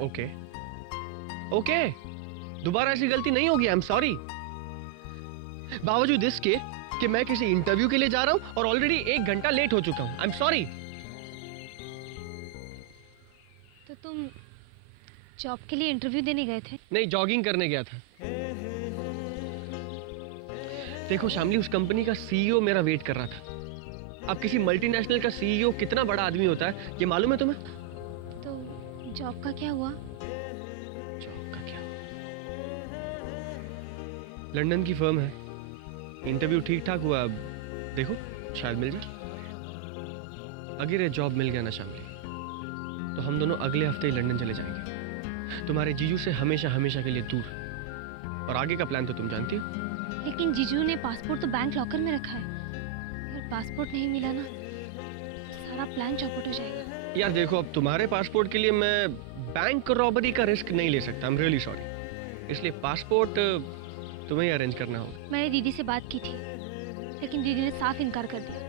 Okay okay, दोबारा ऐसी गलती नहीं होगी, आई एम सॉरी। बावजूद इसके कि मैं किसी इंटरव्यू के लिए जा रहा हूं और ऑलरेडी 1 घंटा लेट हो चुका हूं, आई एम सॉरी। तो तुम जॉब के लिए इंटरव्यू देने गए थे? नहीं, जॉगिंग करने गया था। देखो शामली, उस कंपनी का सीईओ मेरा वेट कर रहा था। अब किसी मल्टीनेशनल का सीईओ कितना बड़ा आदमी होता है, ये मालूम है तुम्हें? तो जॉब का क्या हुआ? जॉब का क्या? लंदन की फर्म है, इंटरव्यू ठीक ठाक हुआ, अब देखो शायद मिल जाए। अगर ये जॉब मिल गया ना शामली, तो हम दोनों अगले हफ्ते ही लंदन चले जाएंगे, तुम्हारे जीजू से हमेशा हमेशा के लिए दूर। और आगे का प्लान तो तुम जानती हो। लेकिन जीजू ने पासपोर्ट तो बैंक लॉकर में रखा है, अगर पासपोर्ट नहीं मिला ना सारा प्लान चौपट हो जाएगा। यार देखो, अब तुम्हारे पासपोर्ट के लिए मैं बैंक रॉबरी का रिस्क नहीं ले सकता, आई एम रियली सॉरी। इसलिए पासपोर्ट तुम्हें ही अरेंज करना होगा। मैंने दीदी से बात की थी, लेकिन दीदी ने साफ इनकार कर दिया।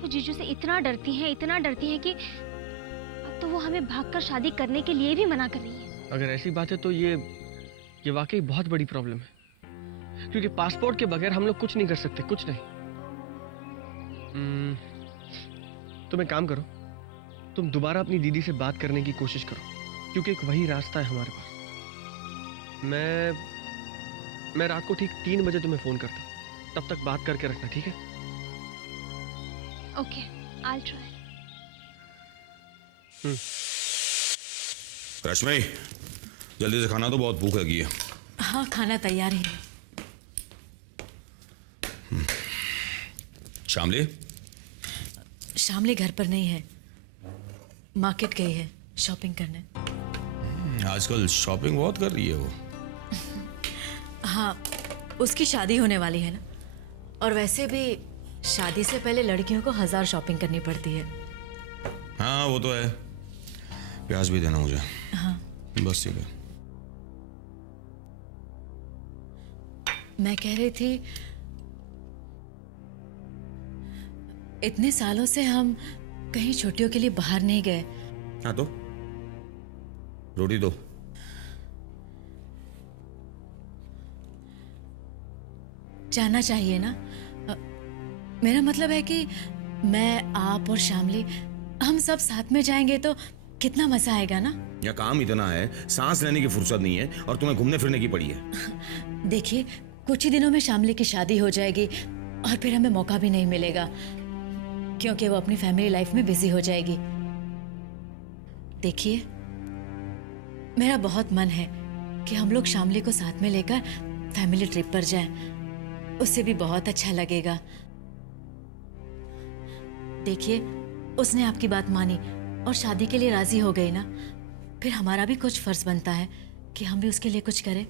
वो जीजू से इतना डरती हैं कि अब तो वो हमें भागकर शादी करने के लिए भी मना कर रही है। अगर ऐसी बात है तो ये वाकई बहुत बड़ी प्रॉब्लम है, क्योंकि पासपोर्ट के बगैर हम लोग कुछ नहीं कर सकते, कुछ नहीं। तुम एक काम करो, तुम दोबारा अपनी दीदी से बात करने की कोशिश करो, क्योंकि एक वही रास्ता है हमारे पास। मैं रात को ठीक 3 बजे तुम्हें फोन करता हूँ, तब तक बात करके रखना, ठीक है? Okay, I will try. Rashmi, जल्दी से खाना, तो बहुत भूख लगी है। हाँ, खाना तैयार है। शामली? शामली घर पर नहीं है, मार्केट गई है शॉपिंग करने। आजकल शॉपिंग बहुत कर रही है वो। हाँ, उसकी शादी होने वाली है ना, और वैसे भी शादी से पहले लड़कियों को 1000 शॉपिंग करनी पड़ती है। हाँ वो तो है। प्याज भी देना मुझे। हाँ बस ठीक है। मैं कह रही थी, इतने सालों से हम कहीं छुट्टियों के लिए बाहर नहीं गए। हाँ तो रोटी दो। जाना चाहिए ना। मेरा मतलब है कि मैं, आप और शामली, हम सब साथ में जाएंगे तो कितना मजा आएगा ना। या काम इतना है, सांस लेने की फुर्सत नहीं है और तुम्हें घूमने फिरने की पड़ी है। देखिए, कुछ ही दिनों में शामली की शादी हो जाएगी और फिर हमें मौका भी नहीं मिलेगा, क्योंकि वो अपनी फैमिली लाइफ में बिजी हो जाएगी। देखिए, मेरा बहुत मन है कि हम लोग शामली को साथ में लेकर फैमिली ट्रिप पर जाएं। उससे भी बहुत अच्छा लगेगा। देखिए, उसने आपकी बात मानी और शादी के लिए राजी हो गई ना, फिर हमारा भी कुछ फर्ज बनता है कि हम भी उसके लिए कुछ करें।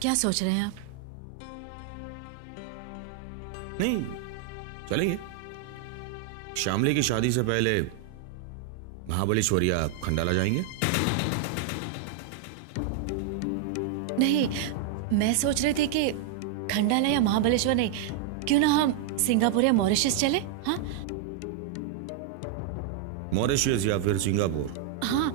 क्या सोच रहे हैं आप? नहीं, चलेंगे। शामली की शादी से पहले महाबलेश्वर या खंडाला जाएंगे। नहीं, मैं सोच रही थी कि खंडाला या महाबलेश्वर नहीं, क्यों ना हम सिंगापुर या मॉरिशस चले। हाँ मॉरिशस या फिर सिंगापुर। हाँ,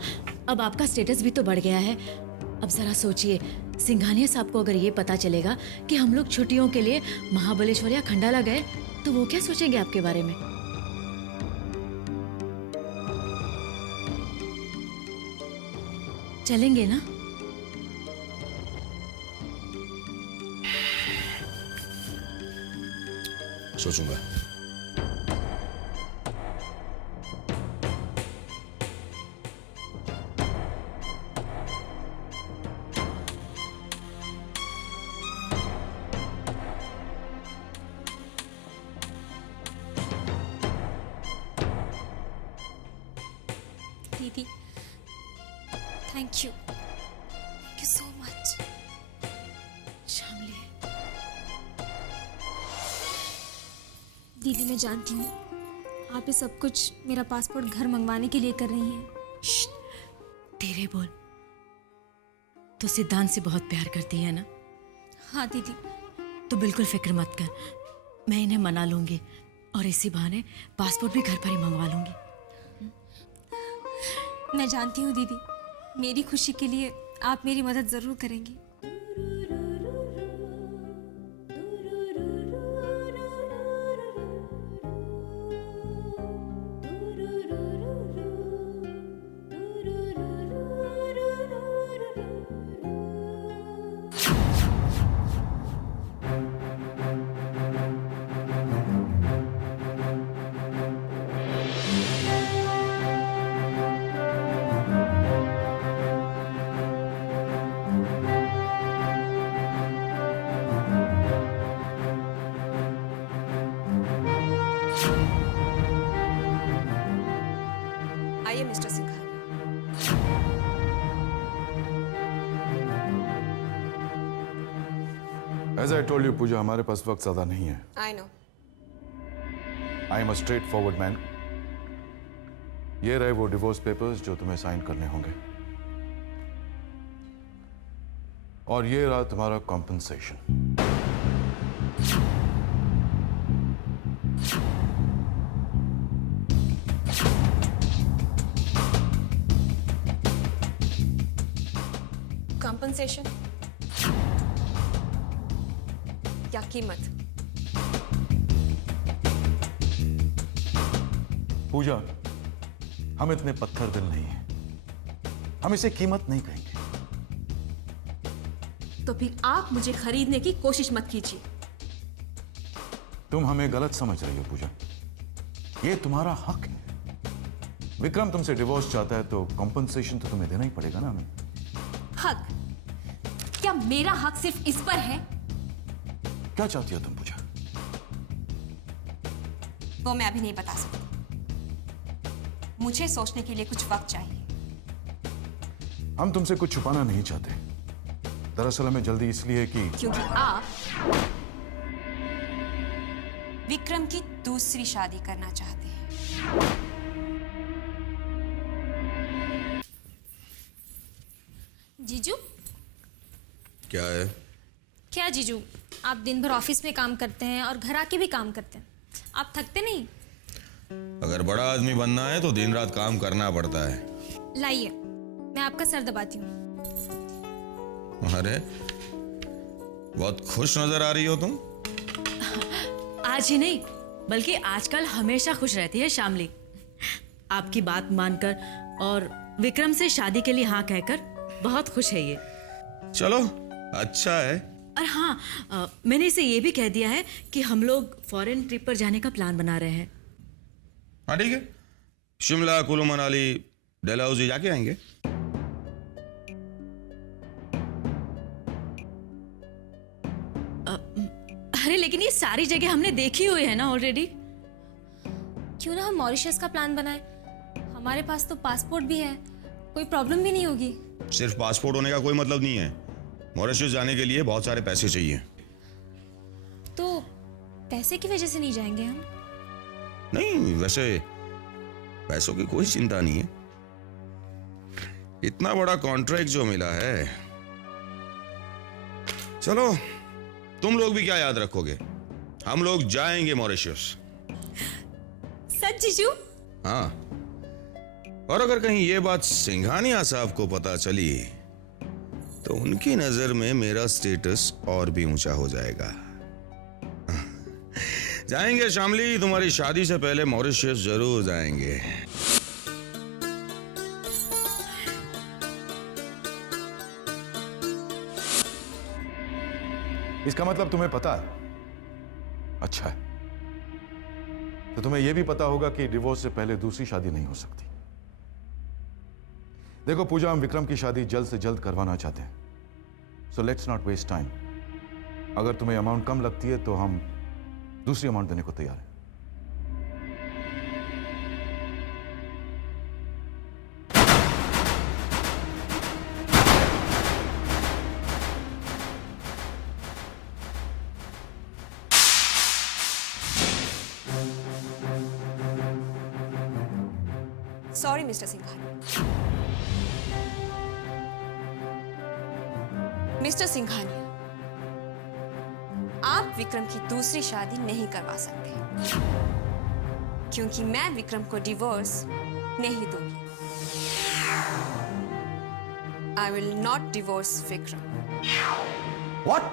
अब आपका स्टेटस भी तो बढ़ गया है। अब जरा सोचिए, सिंघानिया साहब को अगर ये पता चलेगा कि हम लोग छुट्टियों के लिए महाबलेश्वर या खंडाला गए, तो वो क्या सोचेंगे आपके बारे में? चलेंगे ना? सोचूंगा। दीदी, thank you so much. Shamli, दीदी, मैं जानती हूँ आप ये सब कुछ मेरा पासपोर्ट घर मंगवाने के लिए कर रही हैं। धीरे बोल। तो सिद्धांत से बहुत प्यार करती है ना? हाँ दीदी। तो बिल्कुल फिक्र मत कर, मैं इन्हें मना लूंगी और इसी बहाने पासपोर्ट भी घर पर ही मंगवा लूंगी। मैं जानती हूँ दीदी, मेरी खुशी के लिए आप मेरी मदद जरूर करेंगी। आइए mister Singhania. As I told you, पूजा, हमारे पास वक्त ज्यादा नहीं है। I know. I am a straightforward man. ये रहे वो डिवोर्स पेपर्स जो तुम्हें साइन करने होंगे, और ये रहा तुम्हारा कॉम्पनसेशन। कंपनसेशन या कीमत? पूजा, हम इतने पत्थर दिल नहीं हैं, हम इसे कीमत नहीं कहेंगे। तो फिर आप मुझे खरीदने की कोशिश मत कीजिए। तुम हमें गलत समझ रही हो पूजा, ये तुम्हारा हक है। विक्रम तुमसे डिवोर्स चाहता है तो कॉम्पनसेशन तो तुम्हें देना ही पड़ेगा ना हमें। हक? क्या मेरा हक सिर्फ इस पर है? क्या चाहती हो तुम पूजा? वो मैं अभी नहीं बता सकती, मुझे सोचने के लिए कुछ वक्त चाहिए। हम तुमसे कुछ छुपाना नहीं चाहते, दरअसल हमें जल्दी इसलिए कि क्योंकि आप विक्रम की दूसरी शादी करना चाहते हैं। जीजू? क्या है? क्या जीजू, आप दिन भर ऑफिस में काम करते हैं और घर आके भी काम करते हैं, आप थकते नहीं? अगर बड़ा आदमी बनना है तो दिन रात काम करना पड़ता है। लाइए, मैं आपका सर दबाती हूँ। अरे, बहुत खुश नजर आ रही हो तुम। आज ही नहीं बल्कि आजकल हमेशा खुश रहती है शामली। आपकी बात मानकर और विक्रम से शादी के लिए हाँ कहकर बहुत खुश है ये। चलो, अच्छा है। और हाँ, मैंने इसे ये भी कह दिया है कि हम लोग फॉरेन ट्रिप पर जाने का प्लान बना रहे हैं। हाँ ठीक है, शिमला, कुल्लू मनाली, डलहौजी जाके आएंगे। अरे लेकिन ये सारी जगह हमने देखी हुई है ना ऑलरेडी। क्यों ना हम मॉरिशस का प्लान बनाएं? हमारे पास तो पासपोर्ट भी है, कोई प्रॉब्लम भी नहीं होगी। सिर्फ पासपोर्ट होने का कोई मतलब नहीं है, मॉरिशस जाने के लिए बहुत सारे पैसे चाहिए। तो पैसे की वजह से नहीं जाएंगे हम? नहीं, वैसे पैसों की कोई चिंता नहीं है। इतना बड़ा कॉन्ट्रैक्ट जो मिला है, चलो तुम लोग भी क्या याद रखोगे, हम लोग जाएंगे मॉरिशस। सच जीजू? हाँ, और अगर कहीं ये बात सिंघानिया साहब को पता चली तो उनकी नजर में मेरा स्टेटस और भी ऊंचा हो जाएगा। जाएंगे शामली, तुम्हारी शादी से पहले मॉरिशस जरूर जाएंगे। इसका मतलब तुम्हें पता है? अच्छा है, तो तुम्हें यह भी पता होगा कि डिवोर्स से पहले दूसरी शादी नहीं हो सकती। देखो पूजा, हम विक्रम की शादी जल्द से जल्द करवाना चाहते हैं, so let's not waste time. अगर तुम्हें अमाउंट कम लगती है तो हम दूसरी अमाउंट देने को तैयार हैं। Sorry mister Singhania. Mister Singhania, आप आप विक्रम की दूसरी शादी नहीं करवा सकते, क्योंकि मैं विक्रम को डिवोर्स नहीं दूंगी। I will not divorce Vikram. What?